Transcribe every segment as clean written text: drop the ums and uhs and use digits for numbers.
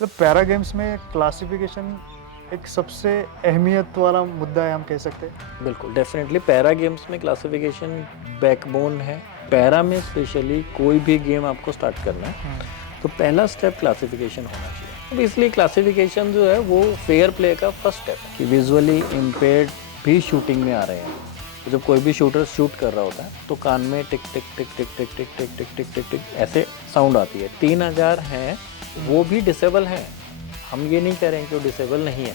तो para games में classification एक सबसे अहमियत वाला मुद्दा है, हम कह सकते हैं। बिल्कुल डेफिनेटली पैरा गेम्स में क्लासिफिकेशन बैकबोन है। पैरा में स्पेशली कोई भी गेम आपको स्टार्ट करना है तो पहला स्टेप क्लासिफिकेशन होना चाहिए। अब इसलिए क्लासिफिकेशन जो है वो फेयर प्ले का फर्स्ट स्टेप है कि विजुअली इम्पेयर्ड भी शूटिंग में आ रहे हैं। तो जब कोई भी शूटर शूट कर रहा होता है तो कान में टिक टिक टिक टिक टिक टिक टिक टिक टिक टिक टिक ऐसे साउंड आती है। 3000 हैं वो भी डिसेबल हैं, हम ये नहीं कह रहे हैं कि वो डिसेबल नहीं है,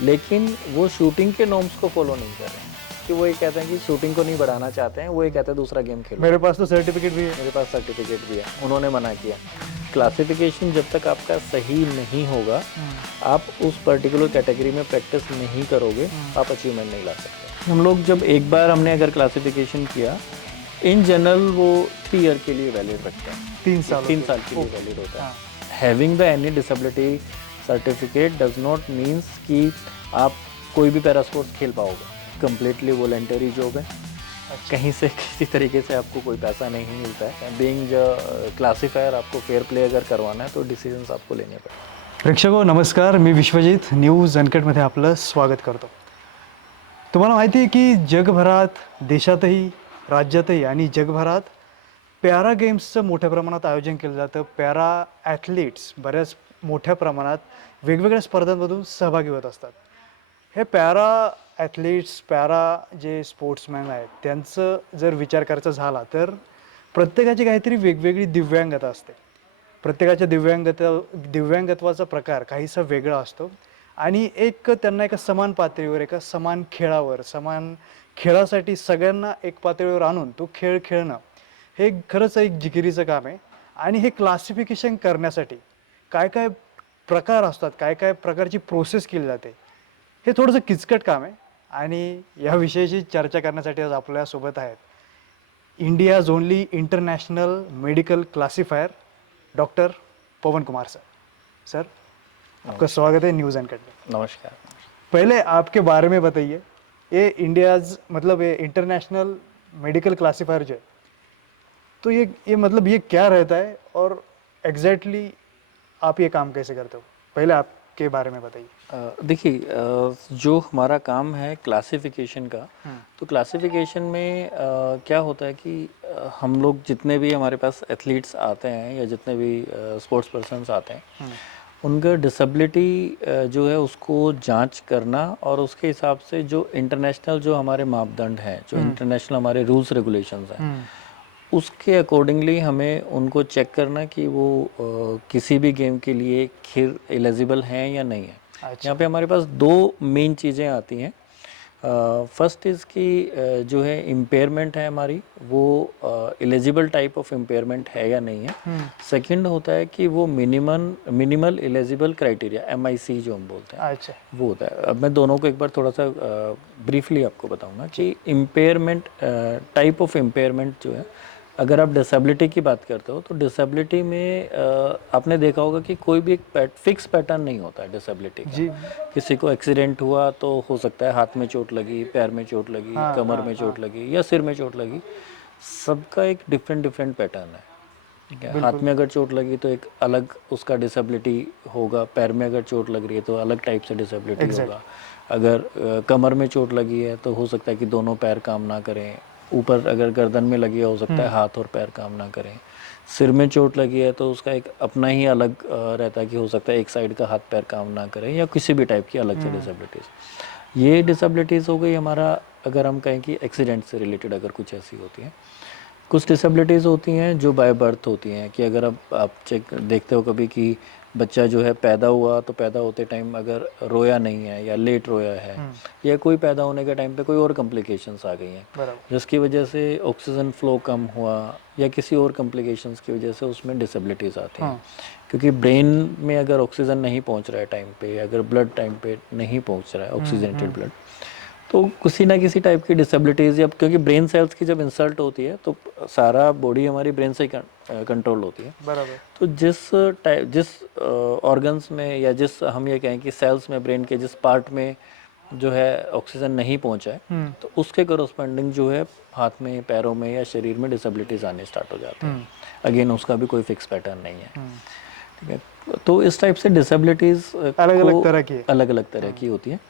लेकिन वो शूटिंग के नॉर्म्स को फॉलो नहीं कर रहे हैं कि वो ये कहते हैं कि शूटिंग को नहीं बढ़ाना चाहते हैं, वो ये कहते हैं दूसरा गेम खेलो। मेरे पास तो सर्टिफिकेट भी है। मेरे पास सर्टिफिकेट भी है, उन्होंने मना किया। क्लासिफिकेशन जब तक आपका सही नहीं होगा, आप उस पर्टिकुलर कैटेगरी में प्रैक्टिस नहीं करोगे, आप अचीवमेंट नहीं ला सकते। हम लोग जब एक बार हमने अगर क्लासिफिकेशन किया, इन जनरल वो 3 ईयर के लिए वैलिड रखता है। 3 साल 3 साल के लिए वैलिड होता है। Having the any disability certificate does not means कि आप कोई भी पैरा स्पोर्ट्स खेल पाओगे। कंप्लीटली वॉलंटरी जॉब है, कहीं से किसी तरीके से आपको कोई पैसा नहीं मिलता है। बीइंग क्लासिफायर आपको फेयर प्ले अगर करवाना है तो डिसिजन्स आपको लेने पड़ेंगे। प्रेक्षको नमस्कार, मी विश्वजित न्यूज अनकटमध्ये आपलं स्वागत करतो। तुम्हाला माहिती आहे की जगभरात, देशातही, राज्यातही आणि जगभरात पॅरा गेम्सचं मोठ्या प्रमाणात आयोजन केलं जातं। पॅरा ॲथलीट्स बऱ्याच मोठ्या प्रमाणात वेगवेगळ्या स्पर्धांमधून सहभागी होत असतात। हे पॅरा ॲथलीट्स, पॅरा जे स्पोर्ट्समॅन आहेत, त्यांचं जर विचार करायचा झाला तर प्रत्येकाची काहीतरी वेगवेगळी दिव्यांगता असते। प्रत्येकाच्या दिव्यांगत्वाचा प्रकार काहीसा वेगळा असतो आणि एक त्यांना एका समान पातळीवर, एका समान खेळावर, समान खेळासाठी सगळ्यांना एक पातळीवर आणून तो खेळ खेळणं, हे खरंच एक जिकिरीचं काम आहे। आणि हे क्लासिफिकेशन करण्यासाठी काय-काय प्रकार असतात, काय-काय प्रकारची प्रोसेस केली जाते, हे थोडंसं किचकट काम आहे। आणि या विषयाची चर्चा करण्यासाठी आज आपल्यासोबत आहेत India's only international medical classifier doctor Pawan Kumar sir. Sir, आपका स्वागत है न्यूज़ एंकर में। नमस्कार। पहले आपके बारे में बताइए, ये इंडियाज़ मतलब ये इंटरनेशनल मेडिकल क्लासिफायर जो है, तो ये मतलब ये क्या रहता है और एग्जैक्टली आप ये काम कैसे करते हो? पहले आपके बारे में बताइए। देखिए, जो हमारा काम है क्लासिफिकेशन का, तो क्लासिफिकेशन में क्या होता है कि हम लोग जितने भी हमारे पास एथलीट्स आते हैं या जितने भी स्पोर्ट्स पर्सन्स आते हैं, उनका डिसेबिलिटी जो है उसको जांच करना और उसके हिसाब से जो इंटरनेशनल जो हमारे मापदंड हैं, जो इंटरनेशनल हमारे रूल्स रेगुलेशंस हैं, उसके अकॉर्डिंगली हमें उनको चेक करना कि वो किसी भी गेम के लिए खेल एलिजिबल हैं या नहीं है। अच्छा। यहाँ पे हमारे पास 2 मेन चीज़ें आती हैं। फर्स्ट इज़ कि जो है इम्पेयरमेंट है हमारी, वो एलिजिबल टाइप ऑफ इम्पेयरमेंट है या नहीं है। सेकंड होता है कि वो मिनिमल एलिजिबल क्राइटेरिया MIC जो हम बोलते हैं, अच्छा। वो होता है। अब मैं दोनों को एक बार थोड़ा सा ब्रीफली आपको बताऊंगा कि इम्पेयरमेंट, टाइप ऑफ इम्पेयरमेंट जो है, अगर आप डिसेबिलिटी की बात करते हो तो डिसेबिलिटी में आपने देखा होगा कि कोई भी एक फिक्स पैटर्न नहीं होता है डिसेबिलिटी का। जी। किसी को एक्सीडेंट हुआ तो हो सकता है हाथ में चोट लगी, पैर में चोट लगी, कमर में चोट लगी या सिर में चोट लगी। सबका एक डिफरेंट डिफरेंट पैटर्न है, ठीक है। हाथ में अगर चोट लगी तो एक अलग उसका डिसेबिलिटी होगा, पैर में अगर चोट लग रही है तो अलग टाइप से डिसेबिलिटी होगा। अगर कमर में चोट लगी है तो हो सकता है कि दोनों पैर काम ना करें। ऊपर अगर गर्दन में लगी है हो सकता है हाथ और पैर काम ना करें। सिर में चोट लगी है तो उसका एक अपना ही अलग रहता है कि हो सकता है एक साइड का हाथ पैर काम ना करें या किसी भी टाइप की अलग से डिसेबिलिटीज़। ये डिसेबिलिटीज़ हो गई हमारा, अगर हम कहें कि एक्सीडेंट से रिलेटेड अगर कुछ ऐसी होती हैं। कुछ डिसेबिलिटीज़ होती हैं जो बाय बर्थ होती हैं कि अगर अब आप चेक देखते हो कभी कि बच्चा जो है पैदा हुआ तो पैदा होते टाइम अगर रोया नहीं है या लेट रोया है, या कोई पैदा होने के टाइम पे कोई और कॉम्प्लिकेशंस आ गई हैं जिसकी वजह से ऑक्सीजन फ्लो कम हुआ या किसी और कॉम्प्लिकेशंस की वजह से उसमें डिसेबिलिटीज़ आती हैं। क्योंकि ब्रेन में अगर ऑक्सीजन नहीं पहुंच रहा है टाइम पे, अगर ब्लड टाइम पे नहीं पहुंच रहा है ऑक्सीजनेटेड ब्लड, तो किसी ना किसी टाइप की डिसेबिलिटीज़, या क्योंकि ब्रेन सेल्स की जब इंसल्ट होती है तो सारा बॉडी हमारी ब्रेन से ही कंट्रोल होती है। बराबर। तो जिस ऑर्गन्स में या जिस हम ये कहें कि सेल्स में ब्रेन के जिस पार्ट में जो है ऑक्सीजन नहीं पहुंचा है, तो उसके कॉरस्पॉन्डिंग जो है हाथ में, पैरों में या शरीर में डिसेबिलिटीज़ आने स्टार्ट हो जाते हैं। अगेन उसका भी कोई फिक्स पैटर्न नहीं है। ठीक है। तो इस टाइप से डिसेबिलिटीज़ अलग-अलग तरह की है। अलग अलग तरह की होती है।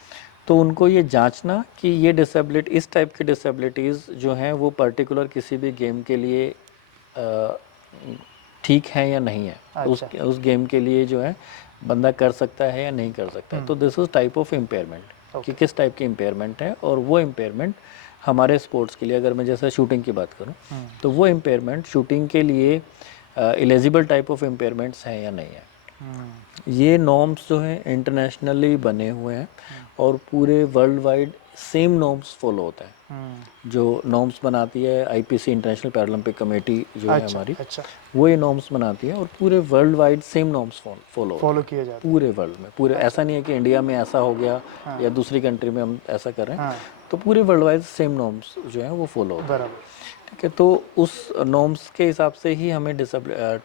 तो उनको ये जांचना कि ये डिसेबिलिटी, इस टाइप की डिसेबिलिटीज़ जो हैं वो पर्टिकुलर किसी भी गेम के लिए ठीक है या नहीं है, अच्छा। उस गेम के लिए जो है बंदा कर सकता है या नहीं कर सकता है। तो this is type of impairment कि किस टाइप की इम्पेयरमेंट है, और वो इम्पेयरमेंट हमारे स्पोर्ट्स के लिए, अगर मैं जैसे शूटिंग की बात करूं, तो वो इम्पेयरमेंट शूटिंग के लिए एलिजिबल टाइप ऑफ इम्पेयरमेंट्स हैं या नहीं है। ये नॉर्म्स जो हैं इंटरनेशनली बने हुए हैं और पूरे world wide same norms follow होता है। जो नॉर्म्स बनाती है आईपीसी, इंटरनेशनल पैरालंपिक कमेटी जो है हमारी, अच्छा, वो ये नॉर्म्स बनाती है और पूरे world wide same norms follow follow किया जाता है। पूरे वर्ल्ड में। पूरे ऐसा नहीं है कि इंडिया में ऐसा हो गया या दूसरी कंट्री में हम ऐसा कर रहे हैं। तो पूरे वर्ल्ड वाइड सेम नॉर्म्स जो हैं वो फॉलो होते हैं। बराबर। ठीक है। तो उस नॉर्म्स के हिसाब से ही हमें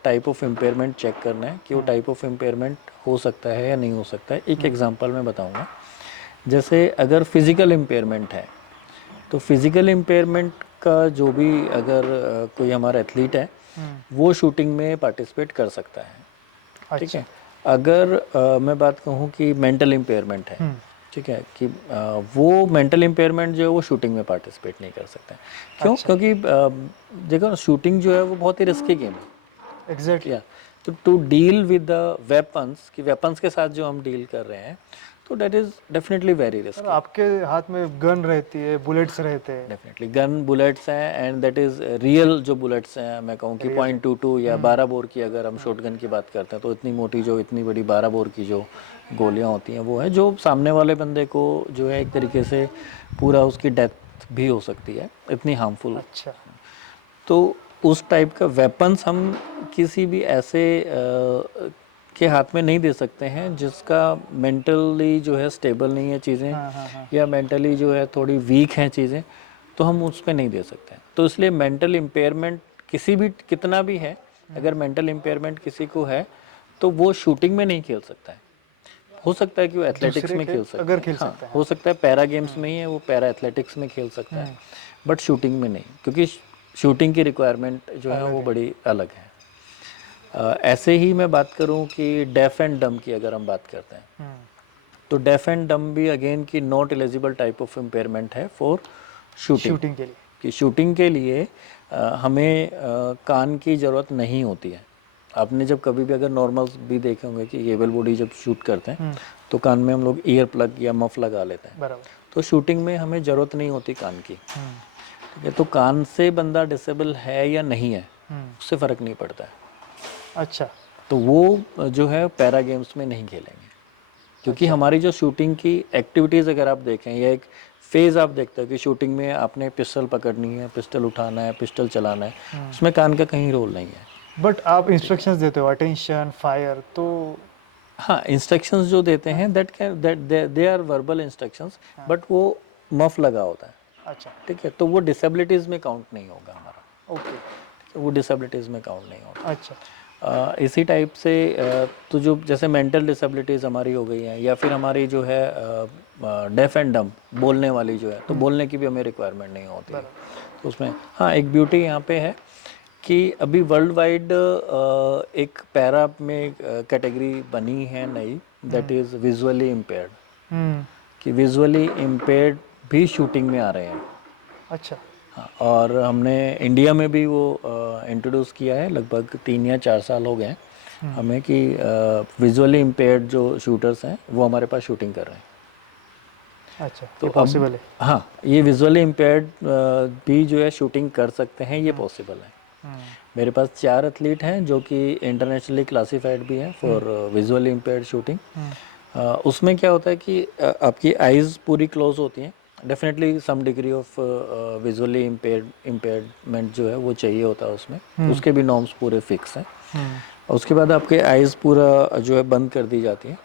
टाइप ऑफ इम्पेयरमेंट चेक करना है कि वो टाइप ऑफ इम्पेयरमेंट हो सकता है या नहीं हो सकता है। एक एग्जांपल मैं बताऊंगा। जैसे अगर फिजिकल इम्पेयरमेंट है, तो फिजिकल इम्पेयरमेंट का जो भी अगर कोई हमारा एथलीट है वो शूटिंग में पार्टिसिपेट कर सकता है। ठीक है। अगर मैं बात कहूँ कि मेंटल इम्पेयरमेंट है, ठीक है, कि वो मेंटल इम्पेयरमेंट जो है वो शूटिंग में पार्टिसिपेट नहीं कर सकते हैं। क्यों? क्योंकि देखो शूटिंग जो है वो बहुत ही रिस्की गेम है। एग्जैक्टली। या तो to deal with the weapons, कि वेपन्स के साथ जो हम डील कर रहे हैं, तो that is definitely very risky. आपके हाथ में गन रहती है, बुलेट्स रहते हैं। डेफिनेटली गन बुलेट्स हैं, एंड दैट इज रियल जो बुलेट्स हैं। मैं कहूँ कि .22 या 12 बोर की अगर हम शॉटगन की बात करते हैं, तो इतनी मोटी, जो इतनी बड़ी 12 बोर की जो गोलियां होती हैं, वो है जो सामने वाले बंदे को जो है एक तरीके से पूरा उसकी डेथ भी हो सकती है, इतनी हार्मफुल। अच्छा। तो उस टाइप का वेपन्स हम किसी भी ऐसे के हाथ में नहीं दे सकते हैं जिसका मेंटली जो है स्टेबल नहीं है चीज़ें, या मेंटली जो है थोड़ी वीक हैं चीज़ें, तो हम उस पर नहीं दे सकते हैं। तो इसलिए मेंटल इम्पेयरमेंट किसी भी, कितना भी है, अगर मेंटल इम्पेयरमेंट किसी को है तो वो शूटिंग में नहीं खेल सकता है। हो सकता है कि वो एथलेटिक्स में खेल सकता है, अगर खेल हाँ, सकता है। हो सकता है पैरा गेम्स में ही है, वो पैरा एथलेटिक्स में खेल सकता है, बट शूटिंग में नहीं, क्योंकि शूटिंग की रिक्वायरमेंट जो है वो बड़ी अलग है। ऐसे ही मैं बात करूं कि डेफ एंड डम की अगर हम बात करते हैं, तो डेफ एंड डम भी अगेन की not eligible type of impairment है फॉर शूटिंग के लिए। कि शूटिंग के लिए हमें कान की ज़रूरत नहीं होती है। आपने जब कभी भी अगर नॉर्मल भी देखे होंगे कि एबल बॉडी जब शूट करते हैं तो कान में हम लोग ईयर प्लग या मफ लगा लेते हैं। बराबर। तो शूटिंग में हमें ज़रूरत नहीं होती कान की। ठीक है। तो कान से बंदा डिसेबल है या नहीं है, उससे फ़र्क नहीं पड़ता है। अच्छा। तो वो जो है पैरा गेम्स में नहीं खेलेंगे, क्योंकि हमारी जो शूटिंग की एक्टिविटीज़ अगर आप देखें, या एक फेज़ आप देखते हो कि शूटिंग में आपने पिस्टल पकड़नी है, पिस्टल उठाना है, पिस्टल चलाना है, उसमें कान का कहीं रोल नहीं है। बट आप इंस्ट्रक्शंस देते हो, अटेंशन, फायर, तो हाँ, इंस्ट्रक्शंस जो देते हैं that they are verbal instructions, but वो मफ लगा होता है। अच्छा। ठीक है। तो वो डिसेबिलिटीज़ में काउंट नहीं होगा हमारा। ओके। ठीक है, वो डिसेबिलिटीज़ में काउंट नहीं होगा। अच्छा। इसी टाइप से तो जो जैसे मेंटल डिसेबिलिटीज़ हमारी हो गई हैं, या फिर हमारी जो है डेफ एंड डम बोलने वाली जो है, तो बोलने की भी हमें रिक्वायरमेंट नहीं होती है। तो उसमें हाँ एक ब्यूटी यहाँ पे है कि अभी वर्ल्ड वाइड एक पैरा में कैटेगरी बनी है नई, दैट इज़ विजुअली इम्पेयर्ड, कि विजुअली इम्पेयर्ड भी शूटिंग में आ रहे हैं। अच्छा। हाँ, और हमने इंडिया में भी वो इंट्रोड्यूस किया है, लगभग 3 या 4 साल हो गए हैं हमें, कि विजुअली इम्पेयर्ड जो शूटर्स हैं वो हमारे पास शूटिंग कर रहे हैं। अच्छा, तो ये पॉसिबल है। हाँ, ये विजुअली इम्पेयर्ड भी जो है शूटिंग कर सकते हैं, ये पॉसिबल है। मेरे पास 4 एथलीट हैं जो कि इंटरनेशनली क्लासिफाइड भी हैं फॉर विजुअली इम्पेयर्ड शूटिंग। उसमें क्या होता है कि आपकी आइज़ पूरी क्लोज होती हैं, definitely some degree of visually impairment जो है वो चाहिए होता है उसमें, उसके भी नॉर्म्स पूरे फिक्स हैं। उसके बाद आपके आइज़ पूरा जो है बंद कर दी जाती है।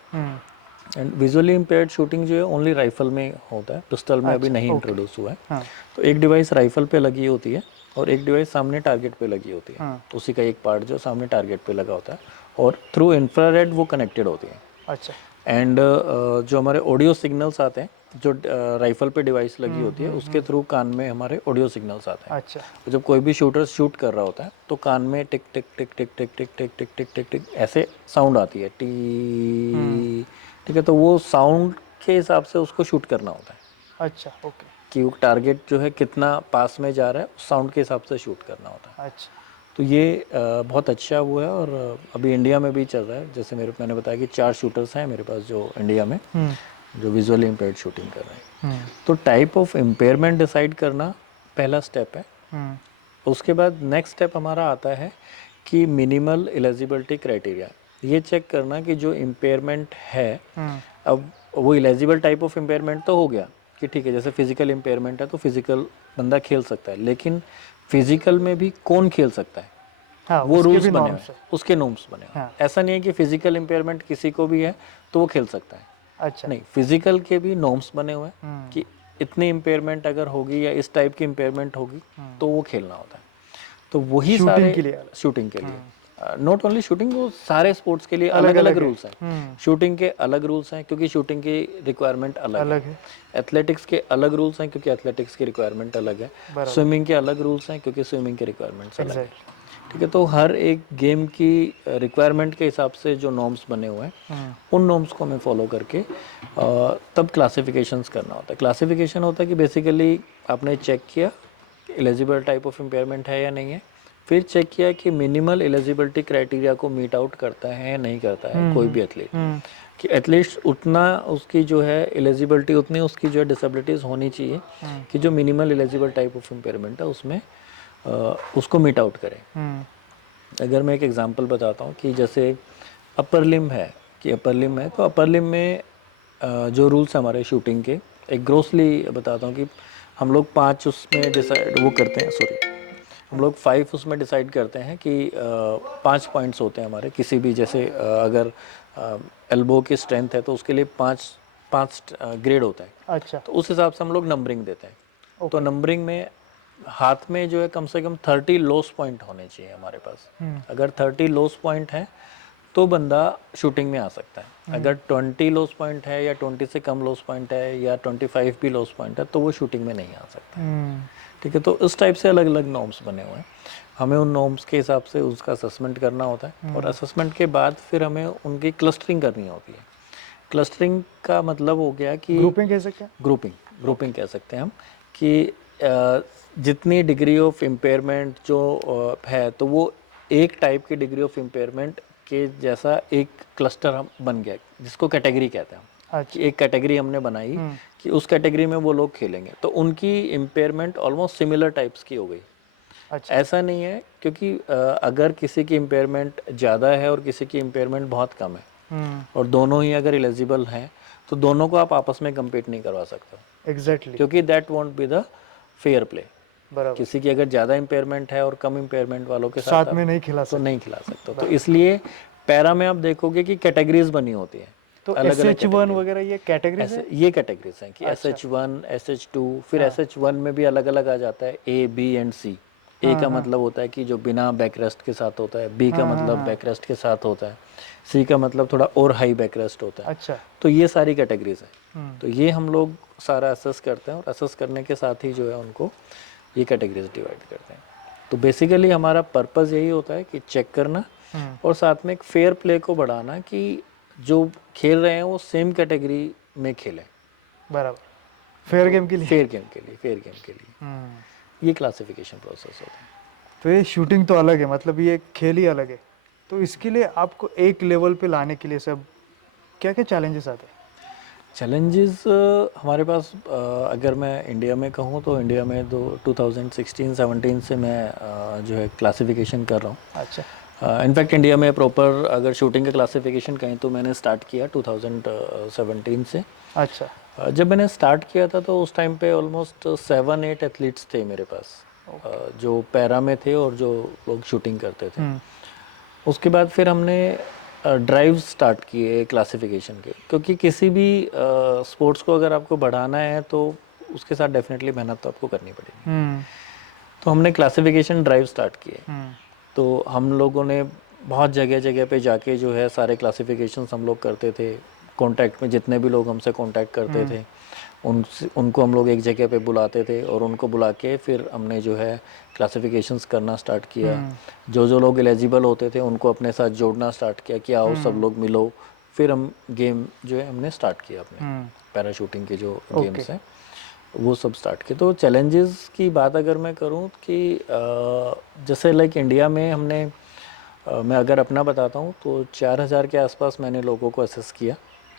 एंड विजुअली इम्पेयर्ड शूटिंग जो है ओनली राइफल में होता है, पिस्टल में अभी नहीं इंट्रोड्यूस हुआ है। तो एक डिवाइस राइफल पे लगी होती है और एक डिवाइस सामने टारगेट पे लगी होती है, उसी का एक पार्ट जो सामने टारगेट पे लगा होता है, और थ्रू इंफ्रारेड वो कनेक्टेड होती है। अच्छा। एंड जो हमारे ऑडियो सिग्नल्स आते हैं जो राइफल पे डिवाइस लगी होती है उसके थ्रू कान में हमारे ऑडियो सिग्नल्स आते हैं। अच्छा। तो जब कोई भी शूटर शूट कर रहा होता है तो कान में टिक टिक टिक टिक टिक टिक टिक टिक टिक टिक टिक ऐसे साउंड आती है, टी, ठीक है। तो वो साउंड के हिसाब से उसको शूट करना होता है अच्छा, ओके। कि वो टारगेट जो है कितना पास में जा रहा है, उस साउंड के हिसाब से शूट करना होता है। अच्छा। तो ये बहुत अच्छा वो है और अभी इंडिया में भी चल रहा है। जैसे मैंने बताया कि 4 शूटर्स हैं मेरे पास जो इंडिया में जो विजुअली इम्पेयर्ड शूटिंग कर रहे हैं। तो टाइप ऑफ इम्पेयरमेंट डिसाइड करना पहला स्टेप है। उसके बाद नेक्स्ट स्टेप हमारा आता है कि मिनिमल एलिजिबिलिटी क्राइटेरिया, ये चेक करना कि जो इम्पेयरमेंट है, अब वो एलिजिबल टाइप ऑफ इम्पेयरमेंट तो हो गया कि ठीक है, जैसे फिजिकल इम्पेयरमेंट है तो फिजिकल बंदा खेल सकता है, लेकिन फिजिकल में भी कौन खेल सकता है, हाँ, वो उसके रूल्स भी बने हुए norms हैं, है। उसके नॉर्म्स बने हुए हैं। हाँ। ऐसा नहीं है कि फिजिकल इम्पेयरमेंट किसी को भी है तो वो खेल सकता है, अच्छा। नहीं, फिजिकल के भी नॉर्म्स बने हुए हैं कि इतनी इम्पेयरमेंट अगर होगी या इस टाइप की इम्पेयरमेंट होगी तो वो खेलना होता है। तो वही शूटिंग सारे के लिए अलग। शूटिंग के लिए, नॉट ओनली शूटिंग, वो सारे स्पोर्ट्स के लिए अलग अलग अलग अलग है। रूल्स हैं। शूटिंग के अलग रूल्स हैं क्योंकि शूटिंग की रिक्वायरमेंट अलग अलग है। है। एथलेटिक्स के अलग रूल्स हैं क्योंकि एथलेटिक्स की रिक्वायरमेंट अलग है। बराबर। स्विमिंग के अलग रूल्स हैं क्योंकि स्विमिंग की रिक्वायरमेंट्स अलग है। एग्जैक्टली। ठीक है, तो हर एक गेम की रिक्वायरमेंट के हिसाब से जो नॉर्म्स बने हुए हैं उन नॉर्म्स को हमें फॉलो करके तब क्लासिफिकेशंस करना होता है। क्लासिफिकेशन होता है कि बेसिकली आपने चेक किया एलिजिबल टाइप ऑफ इम्पेयरमेंट है या नहीं है, फिर चेक किया कि मिनिमल एलिजिबिलिटी क्राइटेरिया को मीट आउट करता है या नहीं करता है कोई भी एथलीट, कि एटलीस्ट उतना उसकी जो है एलिजिबिलिटी, उतनी उसकी जो है डिसेबिलिटीज़ होनी चाहिए कि जो minimal eligible type of impairment है उसमें उसको मीट आउट करें। अगर मैं एक एग्जांपल बताता हूँ कि जैसे अपर लिम है, कि अपर लिम है तो अपर लिम में जो रूल्स हमारे शूटिंग के, एक ग्रोसली बताता हूँ कि हम लोग 5 उसमें डिसाइड वो करते हैं, सॉरी, हम लोग 5 उसमें डिसाइड करते हैं कि 5 पॉइंट्स होते हैं हमारे किसी भी, जैसे अगर एल्बो की स्ट्रेंथ है तो उसके लिए 5 ग्रेड होता है। अच्छा। तो उस हिसाब से हम लोग नंबरिंग देते हैं। तो नंबरिंग में हाथ में जो है कम से कम 30 लोस पॉइंट होने चाहिए हमारे पास। अगर 30 लोस पॉइंट हैं तो बंदा शूटिंग में आ सकता है। अगर 20 लोस पॉइंट है या 20 से कम लोस पॉइंट है या 25 भी लोस पॉइंट है तो वो शूटिंग में नहीं आ सकता। ठीक है, तो इस टाइप से अलग अलग नॉर्म्स बने हुए हैं। हमें उन नॉर्म्स के हिसाब से उसका असेसमेंट करना होता है और असेसमेंट के बाद फिर हमें उनकी क्लस्टरिंग करनी होती है। क्लस्टरिंग का मतलब हो गया कि ग्रुपिंग कह सकते हैं। ग्रुपिंग कह सकते हैं हम, कि जितनी डिग्री ऑफ इम्पेयरमेंट जो है तो वो एक टाइप की डिग्री ऑफ इम्पेयरमेंट के जैसा एक क्लस्टर हम बन गया, जिसको कैटेगरी कहते हैं हम। अच्छा। कि एक कैटेगरी हमने बनाई कि उस कैटेगरी में वो लोग खेलेंगे, तो उनकी इम्पेयरमेंट ऑलमोस्ट सिमिलर टाइप्स की हो गई। अच्छा। ऐसा नहीं है क्योंकि अगर किसी की इम्पेयरमेंट ज़्यादा है और किसी की इम्पेयरमेंट बहुत कम है और दोनों ही अगर एलिजिबल हैं तो दोनों को आप आपस में compete नहीं करवा सकते, एग्जैक्टली। क्योंकि that want be the fair play. बराबर। किसी की अगर ज़्यादा इम्पेयरमेंट है और कम इम्पेयरमेंट वालों के साथ साथ में नहीं खिला तो सकते। नहीं खिला सकते। तो इसलिए पैरा में आप देखोगे कि कैटेगरीज बनी होती हैं, तो अलग अलग SH1 वगैरह ये कैटेगरीज है। ये कैटेगरीज हैं कि अच्छा। SH1 SH2, फिर हाँ। SH1 में भी अलग अलग आ जाता है A B एंड C। ए का मतलब होता है कि जो बिना बैकरेस्ट के साथ होता है, बी का मतलब बैकरेस्ट के साथ होता है, सी का मतलब थोड़ा और हाई बैकरेस्ट होता है। अच्छा। तो ये सारी कैटेगरीज हैं। तो ये हम लोग सारा असेस करते हैं और असेस करने के साथ ही जो है उनको ये कैटेगरीज डिवाइड करते हैं। तो बेसिकली हमारा पर्पज़ यही होता है कि चेक करना और साथ में एक फेयर प्ले को बढ़ाना कि जो खेल रहे हैं वो सेम कैटेगरी में खेलें। बराबर। फेयर गेम के लिए। फेयर गेम के लिए ये क्लासिफिकेशन प्रोसेस होता है। तो ये शूटिंग तो अलग है, मतलब ये खेल ही अलग है। तो इसके लिए आपको एक लेवल पे लाने के लिए सब क्या क्या चैलेंजेस आते हैं? चैलेंजेस हमारे पास अगर मैं इंडिया में कहूँ तो इंडिया में 2016-17 से मैं जो है क्लासिफिकेशन कर रहा हूँ। अच्छा। इनफैक्ट इंडिया में प्रॉपर अगर शूटिंग का क्लासिफिकेशन कहें तो मैंने स्टार्ट किया 2017 से। अच्छा। जब मैंने स्टार्ट किया था तो उस टाइम पे ऑलमोस्ट 7-8 एथलीट्स थे मेरे पास, जो पैरा में थे और जो लोग शूटिंग करते थे। उसके बाद फिर हमने ड्राइव स्टार्ट किए क्लासिफिकेशन के, क्योंकि किसी भी स्पोर्ट्स को अगर आपको बढ़ाना है तो उसके साथ डेफिनेटली मेहनत तो आपको करनी पड़ेगी। तो हमने क्लासिफिकेशन ड्राइव स्टार्ट किए। तो हम लोगों ने बहुत जगह जगह पे जाके जो है सारे क्लासिफिकेशंस हम लोग करते थे, कांटेक्ट में जितने भी लोग हमसे कांटेक्ट करते थे उनको हम लोग एक जगह पे बुलाते थे और उनको बुला के फिर हमने जो है क्लासिफिकेशंस करना स्टार्ट किया। जो लोग एलिजिबल होते थे उनको अपने साथ जोड़ना स्टार्ट किया कि आओ सब लोग मिलो। फिर हम गेम जो है हमने स्टार्ट किया अपने पैराशूटिंग के जो गेम्स हैं वो सब स्टार्ट किए। तो चैलेंजेस की बात अगर मैं करूं कि जैसे लाइक इंडिया में हमने मैं अगर अपना बताता हूं तो 4000 के आसपास मैंने लोगों को असेस किया।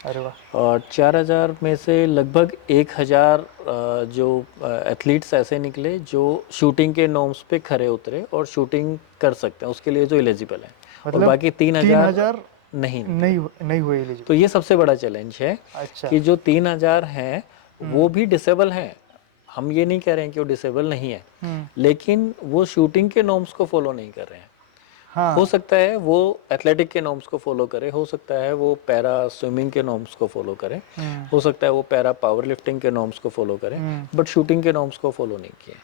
अरे वाह। और 4000 में से लगभग 1000 जो एथलीट्स ऐसे निकले जो शूटिंग के नॉर्म्स पे खरे उतरे और शूटिंग कर सकते हैं उसके लिए जो एलिजिबल हैं। और मतलब बाकी 3000 नहीं नहीं हुए तो एलिजिबल। ये सबसे बड़ा चैलेंज है अच्छा। कि जो 3000 हैं वो भी डिसेबल हैं। हम ये नहीं कह रहे हैं कि वो डिसेबल नहीं है, लेकिन वो शूटिंग के नॉर्म्स को फॉलो नहीं कर रहे हैं। हाँ। हो सकता है वो एथलेटिक के नॉर्म्स को फॉलो करे, हो सकता है वो पैरा स्विमिंग के नॉर्म्स को फॉलो करे, हो सकता है वो पैरा पावर लिफ्टिंग के नॉर्म्स को फॉलो करे, बट शूटिंग के नॉर्म्स को फॉलो नहीं किए।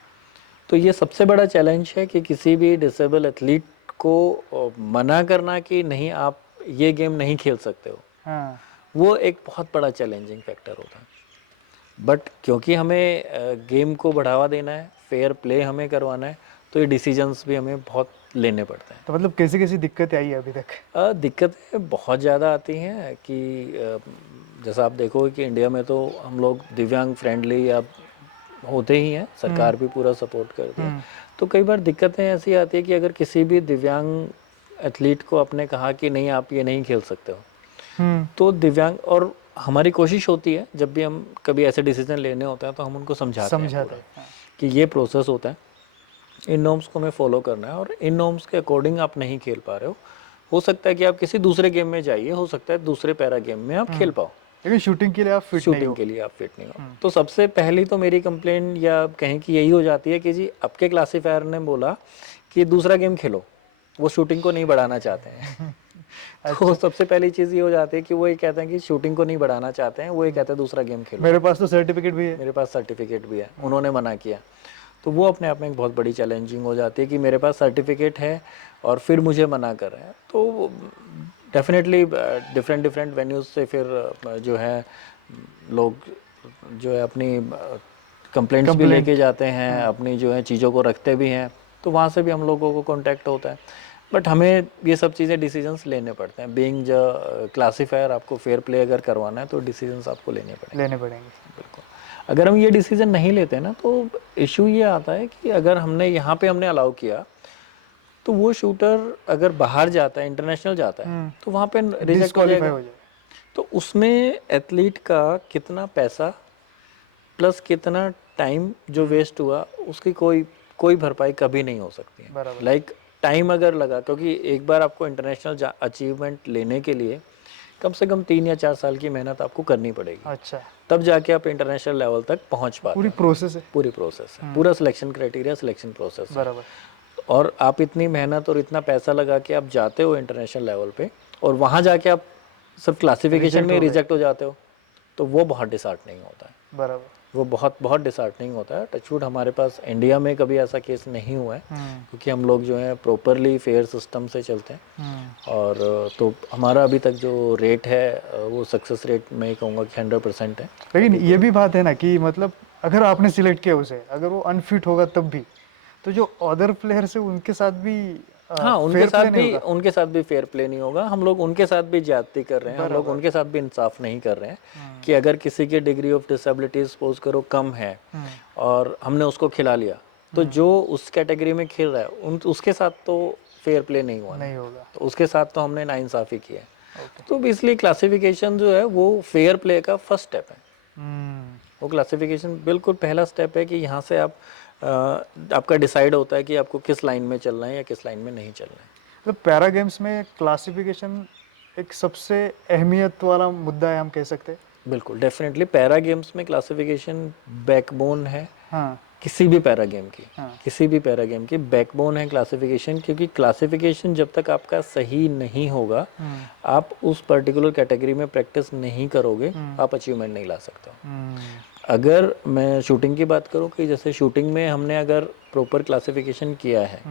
तो ये सबसे बड़ा चैलेंज है कि किसी भी डिसेबल एथलीट को मना करना कि नहीं आप ये गेम नहीं खेल सकते हो, हाँ। वो एक बहुत बड़ा चैलेंजिंग फैक्टर होता है। बट क्योंकि हमें गेम को बढ़ावा देना है, फेयर प्ले हमें करवाना है, तो ये डिसीजंस भी हमें बहुत लेने पड़ते हैं। तो मतलब कैसी कैसी दिक्कतें आई है अभी तक? दिक्कतें बहुत ज़्यादा आती हैं कि जैसा आप देखोगे कि इंडिया में तो हम लोग दिव्यांग फ्रेंडली या होते ही हैं, सरकार भी पूरा सपोर्ट करती है। तो कई बार दिक्कतें ऐसी आती है कि अगर किसी भी दिव्यांग एथलीट को आपने कहा कि नहीं आप ये नहीं खेल सकते हो, तो दिव्यांग, और हमारी कोशिश होती है जब भी हम कभी ऐसे डिसीजन लेने होते हैं तो हम उनको समझाते हैं पूरा हाँ। कि ये प्रोसेस होता है, इन नॉर्म्स को हमें फॉलो करना है और इन नॉर्म्स के अकॉर्डिंग आप नहीं खेल पा रहे हो सकता है कि आप किसी दूसरे गेम में जाइए, हो सकता है दूसरे पैरा गेम में आप खेल पाओ, लेकिन शूटिंग के लिए आप फिट नहीं हो। शूटिंग के लिए आप फिट नहीं हो। तो सबसे पहली तो मेरी कंप्लेन या कहें कि यही हो जाती है कि जी आपके क्लासीफायर ने बोला कि दूसरा गेम खेलो, वो शूटिंग को नहीं बढ़ाना चाहते हैं। तो सबसे पहली चीज़ ये हो जाती है कि वो ये कहते हैं कि शूटिंग को नहीं बढ़ाना चाहते हैं, वो ये कहते हैं दूसरा गेम खेलो। मेरे पास तो सर्टिफिकेट भी है। मेरे पास सर्टिफिकेट भी है, उन्होंने मना किया। तो वो अपने आप में एक बहुत बड़ी चैलेंजिंग हो जाती है कि मेरे पास सर्टिफिकेट है और फिर मुझे मना कर रहे हैं। तो डेफिनेटली डिफरेंट डिफरेंट वेन्यूज़ से फिर जो है लोग जो है अपनी कंप्लेंट्स भी लेके जाते हैं, अपनी जो है चीज़ों को रखते भी हैं, तो वहाँ से भी हम लोगों को कांटेक्ट होता है। बट हमें ये सब चीज़ें डिसीजंस लेने पड़ते हैं। बीइंग जो क्लासीफायर, आपको फेयर प्ले अगर करवाना है तो डिसीजंस आपको लेने पड़ेंगे। बिल्कुल। अगर हम ये डिसीजन नहीं लेते ना तो इशू ये आता है कि अगर हमने यहाँ पे हमने अलाउ किया तो वो शूटर अगर बाहर जाता है, इंटरनेशनल जाता है, तो वहाँ पे रिजेक्ट हो जाएगा। तो उसमें एथलीट का कितना पैसा प्लस कितना टाइम जो वेस्ट हुआ उसकी कोई भरपाई कभी नहीं हो सकती है। लाइक टाइम अगर लगा, क्योंकि एक बार आपको इंटरनेशनल अचीवमेंट लेने के लिए कम से कम 3 या 4 साल की मेहनत आपको करनी पड़ेगी। अच्छा। तब जाके आप इंटरनेशनल लेवल तक पहुंच पाते पूरी हैं। प्रोसेस है। पूरी प्रोसेस है, पूरा सिलेक्शन क्राइटेरिया, सिलेक्शन प्रोसेस है। बराबर। और आप इतनी मेहनत और इतना पैसा लगा के आप जाते हो इंटरनेशनल लेवल पे और वहाँ जाके आप सब क्लासिफिकेशन में रिजेक्ट हो जाते हो, तो वो बहुत डिसहार्टनिंग होता है। बराबर। वो बहुत बहुत डिसहार्टनिंग होता है। टचवुड हमारे पास इंडिया में कभी ऐसा केस नहीं हुआ है, क्योंकि हम लोग जो है प्रॉपरली फेयर सिस्टम से चलते हैं। और तो हमारा अभी तक जो रेट है वो सक्सेस रेट मैं कहूँगा कि 100% है। लेकिन ये भी बात है ना कि मतलब अगर आपने सिलेक्ट किया उसे, अगर वो अनफिट होगा तब भी, तो जो अदर प्लेयर्स है उनके साथ भी हाँ, उनके साथ भी फेयर प्ले नहीं होगा। हम लोग उनके साथ भी ज्यादती कर रहे हैं, हम लोग उनके साथ भी इंसाफ नहीं कर रहे हैं कि अगर किसी की डिग्री ऑफ डिसेबिलिटी सपोज करो कम है और हमने उसको खिला लिया, तो जो उस कैटेगरी में खेल रहा है उसके साथ तो फेयर प्ले नहीं हुआ, नहीं होगा। तो उसके साथ तो हमने नाइंसाफी की है। तो इसलिए क्लासिफिकेशन जो है वो फेयर प्ले का फर्स्ट स्टेप है। वो क्लासिफिकेशन बिल्कुल पहला स्टेप है कि यहाँ से आप आपका डिसाइड होता है कि आपको किस लाइन में चलना है या किस लाइन में नहीं चलना है। मतलब पैरा गेम्स में क्लासिफिकेशन एक सबसे अहमियत वाला मुद्दा है, हम कह सकते हैं। बिल्कुल, डेफिनेटली पैरा गेम्स में क्लासिफिकेशन बैकबोन है। हाँ। किसी भी पैरा गेम की, किसी भी पैरा गेम की बैकबोन है क्लासिफिकेशन, क्योंकि क्लासिफिकेशन जब तक आपका सही नहीं होगा, आप उस पर्टिकुलर कैटेगरी में प्रैक्टिस नहीं करोगे, आप अचीवमेंट नहीं ला सकते हो। अगर मैं शूटिंग की बात करूं कि जैसे शूटिंग में हमने अगर प्रॉपर क्लासिफिकेशन किया है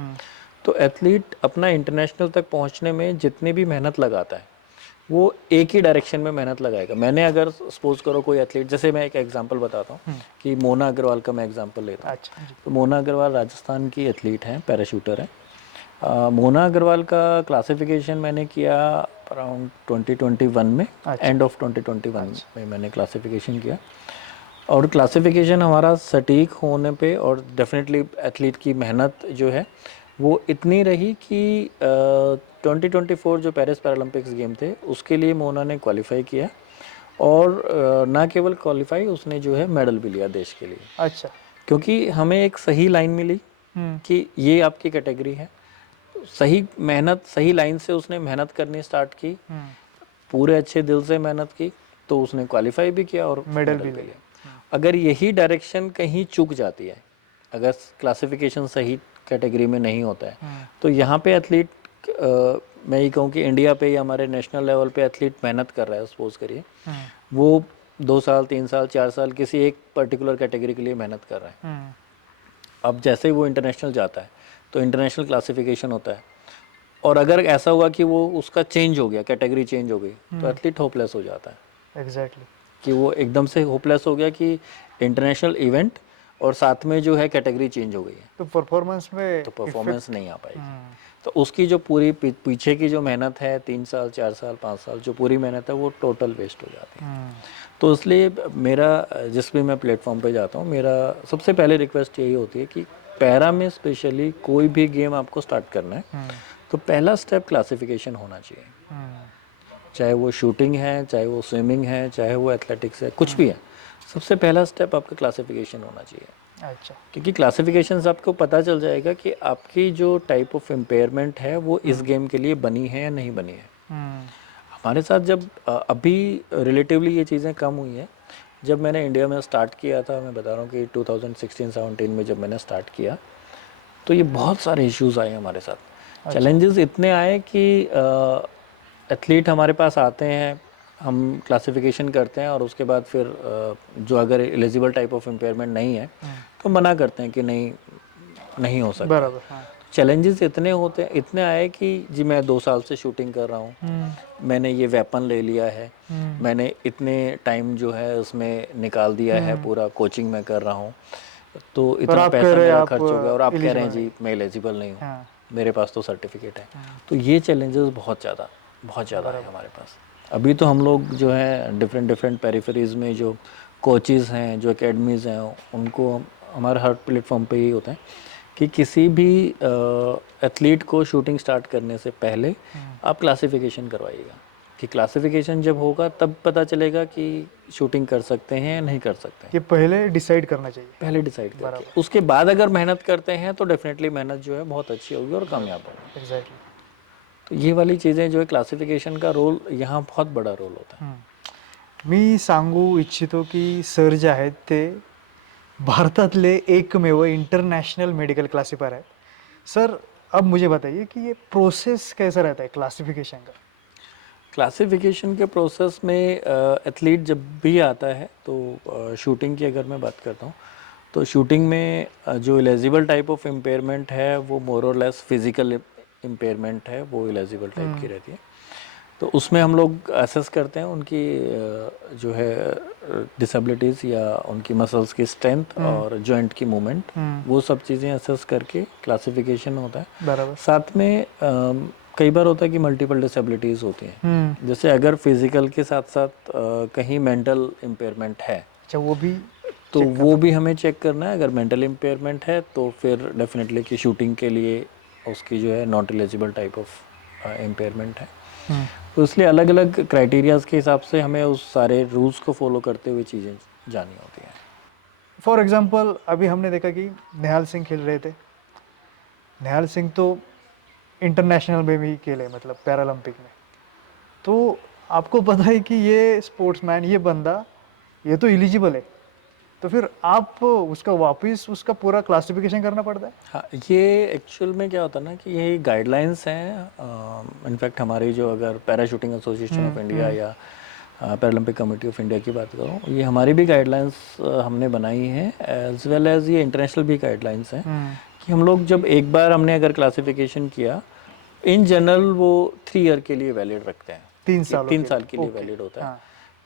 तो एथलीट अपना इंटरनेशनल तक पहुंचने में जितनी भी मेहनत लगाता है वो एक ही डायरेक्शन में मेहनत लगाएगा। मैंने अगर सपोज करो कोई एथलीट, जैसे मैं एक एग्जांपल बताता हूँ कि मोना अग्रवाल का मैं एग्जांपल लेता हूँ। अच्छा जी। तो मोना अग्रवाल राजस्थान की एथलीट हैं, पैराशूटर हैं। मोना अग्रवाल का क्लासिफिकेशन मैंने किया अराउंड 2021 में, अच्छा। एंड ऑफ 2021 में मैंने क्लासिफिकेशन किया। और क्लासिफिकेशन हमारा सटीक होने पे और डेफिनेटली एथलीट की मेहनत जो है वो इतनी रही कि 2024 जो पेरिस पैरालंपिक्स गेम थे उसके लिए मोना ने क्वालिफाई किया, और ना केवल क्वालिफाई, उसने जो है मेडल भी लिया देश के लिए। अच्छा। क्योंकि हमें एक सही लाइन मिली कि ये आपकी कैटेगरी है। सही मेहनत, सही लाइन से उसने मेहनत करनी स्टार्ट की, पूरे अच्छे दिल से मेहनत की, तो उसने क्वालिफाई भी किया और मेडल मेडल भी भी ले लिया। अगर यही डायरेक्शन कहीं चूक जाती है, अगर क्लासिफिकेशन सही कैटेगरी में नहीं होता है, तो यहाँ पे एथलीट, मैं ये कहूँ कि इंडिया पे या हमारे नेशनल लेवल पे एथलीट मेहनत कर रहा है, सपोज करिए वो 2 साल 3 साल 4 साल किसी एक पर्टिकुलर कैटेगरी के लिए मेहनत कर रहा है। अब जैसे ही वो इंटरनेशनल जाता है तो इंटरनेशनल क्लासिफिकेशन होता है, और अगर ऐसा हुआ कि वो उसका चेंज हो गया, कैटेगरी चेंज हो गई, तो एथलीट होपलेस हो जाता है। एग्जैक्टली। कि वो एकदम से होपलेस हो गया कि इंटरनेशनल इवेंट और साथ में जो है कैटेगरी चेंज हो गई है, तो परफॉर्मेंस में तो परफॉर्मेंस नहीं आ पाएगी। हम्म, तो उसकी जो पूरी पीछे की जो मेहनत है, 3 साल 4 साल 5 साल जो पूरी मेहनत है, वो टोटल वेस्ट हो जाती है। तो इसलिए मेरा, जिस भी मैं प्लेटफॉर्म पे जाता हूँ, मेरा सबसे पहले रिक्वेस्ट यही होती है कि पैरा में स्पेशली कोई भी गेम आपको स्टार्ट करना है तो पहला स्टेप क्लासिफिकेशन होना चाहिए। चाहे वो शूटिंग है, चाहे वो स्विमिंग है, चाहे वो एथलेटिक्स है, कुछ भी है, सबसे पहला स्टेप आपका क्लासिफिकेशन होना चाहिए। अच्छा। क्योंकि क्लासिफिकेशन से आपको पता चल जाएगा कि आपकी जो टाइप ऑफ इम्पेयरमेंट है वो इस गेम के लिए बनी है या नहीं बनी है। हमारे साथ जब अभी रिलेटिवली ये चीज़ें कम हुई हैं, जब मैंने इंडिया में स्टार्ट किया था, मैं बता रहा हूँ कि 2016-17 में जब मैंने स्टार्ट किया, तो ये बहुत सारे इश्यूज आए हमारे साथ। चैलेंजेस इतने आए कि एथलीट हमारे पास आते हैं, हम क्लासिफिकेशन करते हैं, और उसके बाद फिर जो अगर एलिजिबल टाइप ऑफ इम्पेयरमेंट नहीं है तो मना करते हैं कि नहीं, नहीं हो सकता। बराबर। हाँ। चैलेंजेस इतने होते हैं, इतने आए कि जी मैं 2 साल से शूटिंग कर रहा हूँ, मैंने ये वेपन ले लिया है, मैंने इतने टाइम जो है उसमें निकाल दिया है, पूरा कोचिंग में कर रहा हूँ, तो पर इतना आप कह पैसा रहे मेरा आप खर्च हो गया, और आप कह रहे हैं एलिजिबल नहीं। जी मैं एलिजिबल नहीं हूँ, हाँ। मेरे पास तो सर्टिफिकेट है। तो ये चैलेंजेस बहुत ज़्यादा है हमारे पास। अभी तो हम लोग जो है डिफरेंट डिफरेंट पेरिफेरीज में जो कोचेज़ हैं, जो एकेडमीज़ हैं, उनको हमारे हर प्लेटफॉर्म पे ही होता है कि किसी भी एथलीट को शूटिंग स्टार्ट करने से पहले आप क्लासिफिकेशन करवाइएगा, कि क्लासिफिकेशन जब होगा तब पता चलेगा कि शूटिंग कर सकते हैं या नहीं कर सकते हैं। ये पहले डिसाइड करना चाहिए। पहले डिसाइड करके बराबर। उसके बाद अगर मेहनत करते हैं तो डेफिनेटली मेहनत जो है बहुत अच्छी होगी और कामयाब होगी। एग्जैक्टली। तो ये वाली चीज़ें जो है, क्लासिफिकेशन का रोल यहाँ बहुत बड़ा रोल होता है। मी सांगू इच्छितो की सर जे आहेत ते भारतातले एकमेव इंटरनेशनल मेडिकल क्लासिफायर आहेत। सर, अब मुझे बताइए कि ये प्रोसेस कैसा रहता है क्लासिफिकेशन का? क्लासिफिकेशन के प्रोसेस में एथलीट जब भी आता है तो शूटिंग की अगर मैं बात करता हूँ, तो शूटिंग में जो एलिजिबल टाइप ऑफ इम्पेयरमेंट है वो मोर और लेस फिजिकल इम्पेयरमेंट है, वो एलिजिबल टाइप की रहती है। तो उसमें हम लोग असेस करते हैं उनकी जो है डिसेबिलिटीज़ या उनकी मसल्स की स्ट्रेंथ और जॉइंट की मूवमेंट, वो सब चीज़ें असेस करके क्लासिफिकेशन होता है। बराबर। साथ में कई बार होता है कि मल्टीपल डिसेबिलिटीज़ होती हैं, जैसे अगर फिजिकल के साथ साथ कहीं मेंटल इम्पेयरमेंट है, अच्छा, वो भी तो वो भी हमें चेक करना है। अगर मेंटल इम्पेयरमेंट है तो फिर डेफिनेटली कि शूटिंग के लिए उसकी जो है not eligible type of impairment है। तो इसलिए अलग अलग क्राइटेरियाज के हिसाब से हमें उस सारे रूल्स को फॉलो करते हुए चीज़ें जानी होती हैं। फॉर एग्जांपल अभी हमने देखा कि निहाल सिंह खेल रहे थे। निहाल सिंह तो इंटरनेशनल में भी खेले, मतलब पैरालंपिक में। तो आपको पता है कि ये स्पोर्ट्समैन, ये बंदा, ये तो एलिजिबल है, तो फिर आप उसका वापस उसका पूरा क्लासिफिकेशन करना पड़ता है। हाँ, ये एक्चुअल में क्या होता है ना कि ये गाइडलाइंस हैं। इनफैक्ट हमारी जो, अगर पैराशूटिंग एसोसिएशन ऑफ इंडिया या पैरालंपिक कमेटी ऑफ इंडिया की बात करूँ, ये हमारी भी गाइडलाइंस हमने बनाई हैं, एज वेल एज ये इंटरनेशनल भी गाइडलाइंस हैं कि हम लोग जब एक बार हमने अगर क्लासिफिकेशन किया, इन जनरल वो 3 ईयर के लिए वैलिड रखते हैं। सालों 3 के साल लिए, के लिए ओके। वैलिड होता है। हाँ।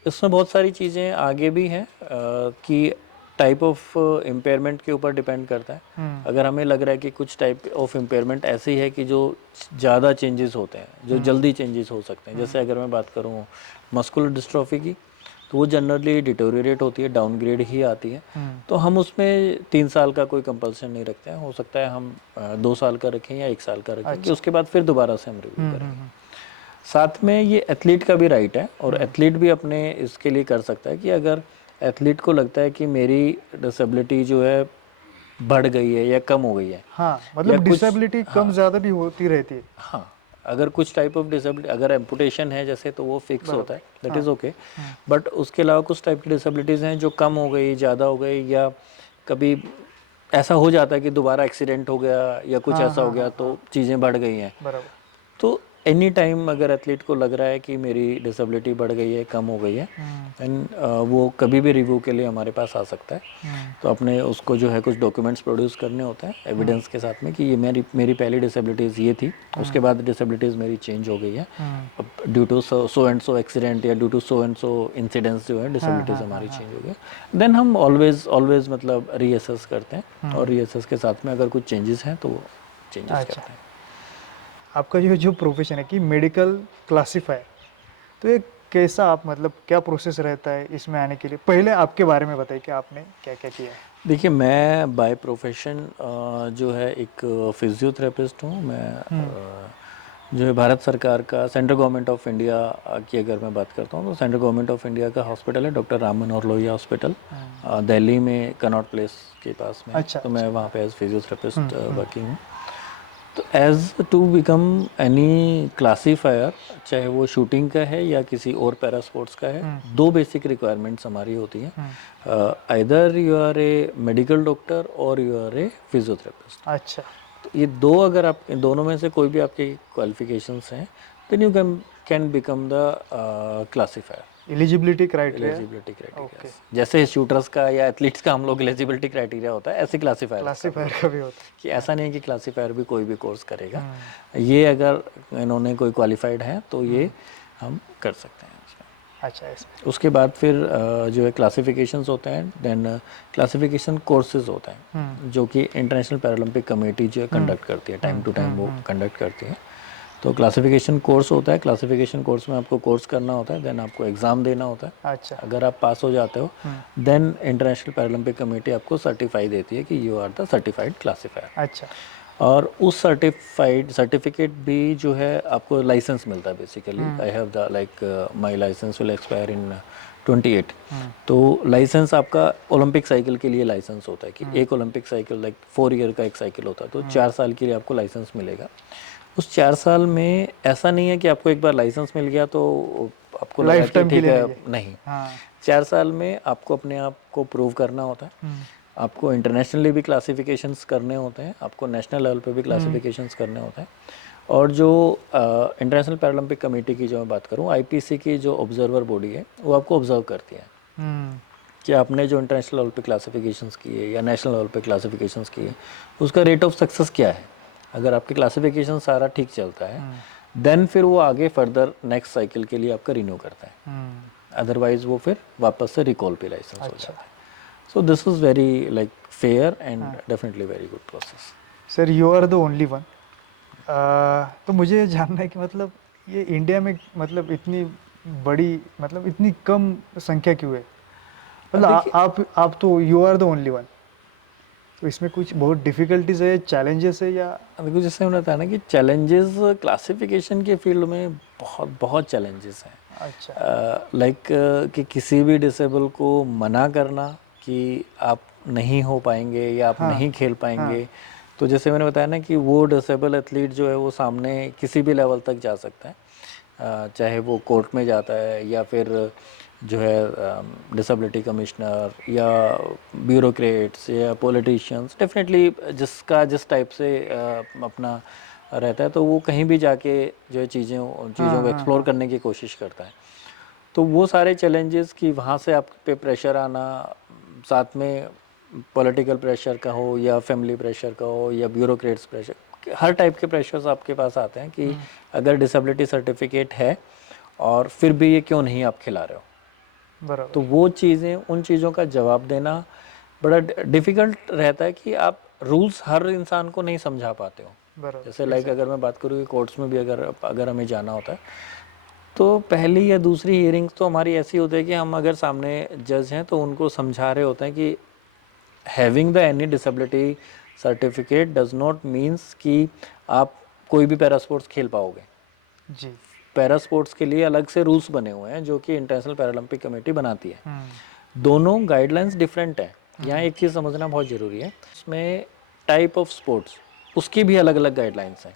इसमें बहुत सारी चीज़ें आगे भी हैं कि टाइप ऑफ इम्पेयरमेंट के ऊपर डिपेंड करता है। अगर हमें लग रहा है कि कुछ टाइप ऑफ इम्पेयरमेंट ऐसी है कि जो ज़्यादा चेंजेस होते हैं, जो जल्दी चेंजेस हो सकते हैं, जैसे अगर मैं बात करूँ मस्कुलर डिस्ट्रॉफी की, तो वो जनरली डिटोरिएट होती है, डाउनग्रेड ही आती है। तो हम उसमें 3 साल का कोई कंपल्सन नहीं रखते हैं। हो सकता है हम 2 साल का रखें या 1 साल का रखें, कि उसके बाद फिर दोबारा से हम रिव्यू करेंगे। साथ में ये एथलीट का भी राइट है, और एथलीट भी अपने इसके लिए कर सकता है कि अगर एथलीट को लगता है कि मेरी डिसेबिलिटी जो है बढ़ गई है या कम हो गई है, हाँ, या मतलब कुछ, डिसेबिलिटी कम ज़्यादा भी होती रहती है। हाँ, अगर कुछ टाइप ऑफ डिसेबिलिटी, अगर एम्पुटेशन है जैसे, तो वो फिक्स होता है, दैट इज़ ओके। बट उसके अलावा कुछ टाइप की डिसेबिलिटीज़ हैं जो कम हो गई, ज़्यादा हो गई, या कभी ऐसा हो जाता है कि दोबारा एक्सीडेंट हो गया या कुछ ऐसा हो गया, तो चीज़ें बढ़ गई हैं। बराबर। तो एनी टाइम अगर एथलीट को लग रहा है कि मेरी डिसेबिलिटी बढ़ गई है, कम हो गई है, एंड वो कभी भी रिव्यू के लिए हमारे पास आ सकता है। तो अपने उसको जो है कुछ डॉक्यूमेंट्स प्रोड्यूस करने होते हैं एविडेंस के साथ में कि ये मेरी पहली डिसेबिलिटीज़ ये थी, उसके बाद डिसेबिलिटीज़ मेरी चेंज हो गई है, अब due to so and so accident या due to so and so incidents जो है डिसेबिलिटीज़ हमारी चेंज हो गई। देन हम ऑलवेज मतलब रीअसेस करते हैं, और रीअसेस के साथ में अगर कुछ चेंजेस हैं तो वो चेंजेस अच्छा, करते हैं। आपका जो जो प्रोफेशन है कि मेडिकल क्लासीफायर, तो ये कैसा, आप मतलब क्या प्रोसेस रहता है इसमें आने के लिए? पहले आपके बारे में बताइए कि आपने क्या क्या किया है। देखिए, मैं बाय प्रोफेशन जो है एक फिजियोथेरेपिस्ट हूँ। मैं जो है भारत सरकार का, सेंट्रल गवर्नमेंट ऑफ इंडिया की अगर मैं बात करता हूँ, तो सेंट्रल गवर्नमेंट ऑफ इंडिया का हॉस्पिटल है डॉक्टर राम मनोहर लोहिया हॉस्पिटल, दिल्ली में कनॉट प्लेस के पास में है। अच्छा, तो मैं वहाँ पे एज फिजियोथेरेपिस्ट वर्किंग हूँ। तो as to become any classifier, चाहे वो शूटिंग का है या किसी और पैरा स्पोर्ट्स का है, दो बेसिक रिक्वायरमेंट्स हमारी होती हैं। Either you are a medical doctor और यू आर ए फिजियोथेरेपिस्ट। अच्छा। तो ये दो, अगर आप इन दोनों में से कोई भी आपके क्वालिफिकेशंस हैं, then you can become the classifier. Eligibility criteria. Eligibility criteria okay. जैसे शूटर्स का या एथलीट्स का हम लोग एलिजिबिलिटी क्राइटेरिया होता है, ऐसे क्लासीफायर का भी क्लासीफायर होता का है। भी होता कि ऐसा नहीं है कि क्लासीफायर भी कोई भी कोर्स करेगा। है। ये अगर इन्होंने कोई क्वालिफाइड है तो ये हम कर सकते हैं इसमें। अच्छा, ऐसा। उसके बाद फिर जो है क्लासिफिकेशंस होते हैं, देन क्लासिफिकेशन कोर्सेज होते हैं जो कि इंटरनेशनल पैरालंपिक कमेटी जो है कंडक्ट करती है, टाइम टू टाइम वो कंडक्ट करती है। तो क्लासिफिकेशन कोर्स होता है, क्लासिफिकेशन कोर्स में आपको कोर्स करना होता है, देन आपको एग्ज़ाम देना होता है। अच्छा। अगर आप पास हो जाते हो, देन इंटरनेशनल पैरालंपिक कमेटी आपको सर्टिफाई देती है कि you are the certified classifier. अच्छा। और उस सर्टिफिकेट भी जो है आपको लाइसेंस मिलता है basically. I have the like my licence will expire in 28। तो लाइसेंस आपका ओलंपिक साइकिल के लिए लाइसेंस होता है कि एक ओलंपिक साइकिल लाइक 4 ईयर का एक साइकिल होता है, तो 4 साल के लिए आपको लाइसेंस मिलेगा। उस 4 साल में ऐसा नहीं है कि आपको एक बार लाइसेंस मिल गया तो आपको लगा लाइफ कि टाइम के ठीक लिए है, नहीं है। नहीं। हाँ। 4 साल में आपको अपने आप को प्रूव करना होता है, आपको इंटरनेशनली भी क्लासिफिकेशंस करने होते हैं, आपको नेशनल लेवल पे भी क्लासिफिकेशंस करने होते हैं। और जो इंटरनेशनल पैरालंपिक कमेटी की जो मैं बात करूँ, आईपीसी की जो ऑब्जर्वर बॉडी है, वो आपको ऑब्जर्व करती है कि आपने जो इंटरनेशनल लेवल पे क्लासिफिकेशंस किए या नेशनल लेवल पे क्लासिफिकेशंस किए, उसका रेट ऑफ सक्सेस क्या है। अगर आपके क्लासिफिकेशन सारा ठीक चलता है, देन फिर वो आगे फर्दर नेक्स्ट साइकिल के लिए आपका रिन्यू करता है। अदरवाइज वो फिर वापस से रिकॉल पे लाइसेंस हो जाता है। So this is very like fair and definitely very good process. Sir, you are the only one. तो मुझे ये जानना है कि मतलब ये इंडिया में मतलब इतनी बड़ी, मतलब इतनी कम संख्या क्यों है? मतलब देखिए, आप तो you are the only one, तो इसमें कुछ बहुत डिफिकल्टीज है, चैलेंजेस है या? देखो जैसे मैंने बताया ना कि चैलेंजेस क्लासिफिकेशन के फील्ड में बहुत बहुत चैलेंजेस हैं। अच्छा। लाइक कि किसी भी डिसेबल को मना करना कि आप नहीं हो पाएंगे या आप हाँ। नहीं खेल हाँ। पाएंगे। तो जैसे मैंने बताया ना कि वो डिसेबल एथलीट जो है वो सामने किसी भी लेवल तक जा सकता है, चाहे वो कोर्ट में जाता है या फिर जो है डिसेबिलिटी कमिश्नर या ब्यूरोक्रेट्स या पॉलिटिशियंस, डेफिनेटली जिसका जिस टाइप से अपना रहता है, तो वो कहीं भी जाके जो है चीज़ों को एक्सप्लोर करने की कोशिश करता है। तो वो सारे चैलेंजेस कि वहाँ से आप पे प्रेशर आना, साथ में पॉलिटिकल प्रेशर का हो या फैमिली प्रेशर का हो या ब्यूरोक्रेट्स प्रेशर, हर टाइप के प्रेशर्स आपके पास आते हैं कि अगर डिसेबिलिटी सर्टिफिकेट है और फिर भी ये क्यों नहीं आप खिला रहे हो। बराबर। तो वो चीज़ें, उन चीज़ों का जवाब देना बड़ा डिफ़िकल्ट रहता है कि आप रूल्स हर इंसान को नहीं समझा पाते हो। बराबर। जैसे लाइक अगर मैं बात करूँ कि कोर्ट्स में भी अगर अगर हमें जाना होता है तो पहली या दूसरी हियरिंग्स तो हमारी ऐसी होती है कि हम अगर सामने जज हैं तो उनको समझा रहे होते हैं कि having the any disability certificate does not means कि आप कोई भी पैरा स्पोर्ट्स खेल पाओगे। जी। पैरा स्पोर्ट्स के लिए अलग से रूल्स बने हुए हैं जो कि इंटरनेशनल पैरालंपिक कमेटी बनाती है। दोनों गाइडलाइंस डिफरेंट है। यहाँ एक चीज़ समझना बहुत ज़रूरी है, इसमें टाइप ऑफ स्पोर्ट्स उसकी भी अलग अलग गाइडलाइंस हैं।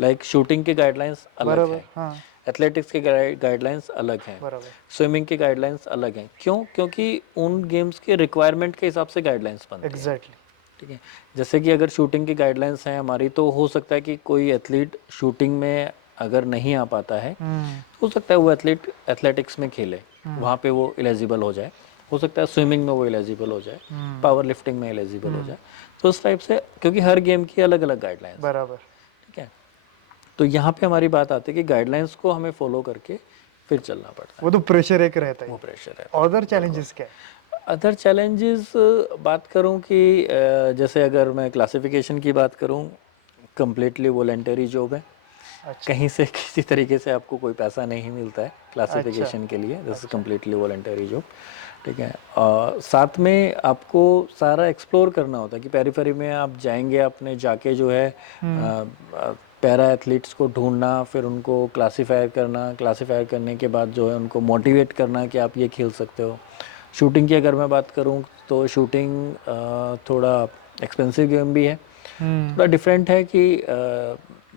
लाइक शूटिंग की गाइडलाइंस अलग बराबर। है, हाँ। एथलेटिक्स की गाइडलाइंस अलग हैं, बराबर। स्विमिंग की गाइडलाइंस अलग हैं। क्यों? क्योंकि उन गेम्स के रिक्वायरमेंट के हिसाब से गाइडलाइंस बनती हैं। एग्जैक्टली। ठीक है, जैसे कि अगर शूटिंग की गाइडलाइंस हैं हमारी, तो हो सकता है कि कोई एथलीट शूटिंग में अगर नहीं आ पाता है, हो सकता है वो एथलीट एथलेटिक्स में खेले, वहाँ पे वो एलिजिबल हो जाए। हो सकता है स्विमिंग में वो एलिजिबल हो जाए, पावर लिफ्टिंग में एलिजिबल हो जाए। तो उस टाइप से, क्योंकि हर गेम की अलग अलग गाइडलाइंस। बराबर। ठीक है, तो यहाँ पे हमारी बात आती है कि गाइडलाइंस को हमें फॉलो करके फिर चलना पड़ता है। वो तो प्रेशर एक रहता है। वो प्रेशर है। अदर चैलेंजेस क्या है? अदर चैलेंजेस बात करूं कि जैसे अगर मैं क्लासिफिकेशन की बात करूं, कम्प्लीटली वॉलेंटरी जॉब है। अच्छा। कहीं से किसी तरीके से आपको कोई पैसा नहीं मिलता है क्लासिफिकेशन अच्छा। के लिए। This is completely voluntary job. ठीक है, साथ में आपको सारा एक्सप्लोर करना होता है कि पेरीफेरी में आप जाएंगे, आपने जाके जो है पैरा एथलीट्स को ढूंढना, फिर उनको क्लासीफायर करना, क्लासीफायर करने के बाद जो है उनको मोटिवेट करना कि आप ये खेल सकते हो। शूटिंग की अगर मैं बात करूं तो शूटिंग थोड़ा एक्सपेंसिव गेम भी है। थोड़ा डिफरेंट है कि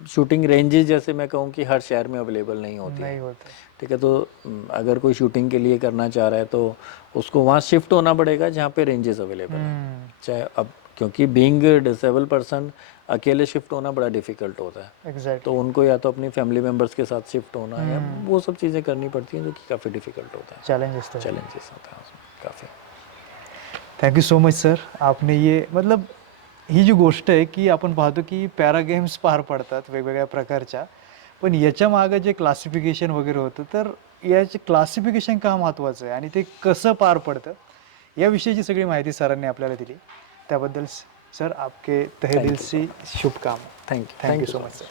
शूटिंग रेंजेस जैसे मैं कहूँ कि हर शहर में अवेलेबल नहीं होती नहीं है। होता। ठीक है, तो अगर कोई शूटिंग के लिए करना चाह रहा है तो उसको वहाँ शिफ्ट होना पड़ेगा जहाँ पे रेंजेस अवेलेबल हैं। चाहे अब, क्योंकि बीइंग डिसेबल पर्सन अकेले शिफ्ट होना बड़ा डिफिकल्ट होता है। एग्जैक्टली। तो उनको या तो अपनी फैमिली मेम्बर्स के साथ शिफ्ट होना या वो सब चीज़ें करनी पड़ती हैं जो कि काफ़ी डिफिकल्ट होता है। चॅलेंजेस तर चॅलेंजेस होता है उसमें काफ़ी। Thank you so much sir. आपने ये मतलब ही जी गोष्ट आहे की आपण पाहतो की पॅरा गेम्स पार पडतात वेगवेगळ्या प्रकारच्या, पण याच्या मागे जे क्लासिफिकेशन वगैरे होतं, तर याचे क्लासिफिकेशन का महत्त्वाचं आहे आणि ते कसं पार पडतं, याविषयीची सगळी माहिती सरांनी आपल्याला दिली. त्याबद्दल सर आपके तहे दिल से शुभकामना. Thank you thank you so much sir.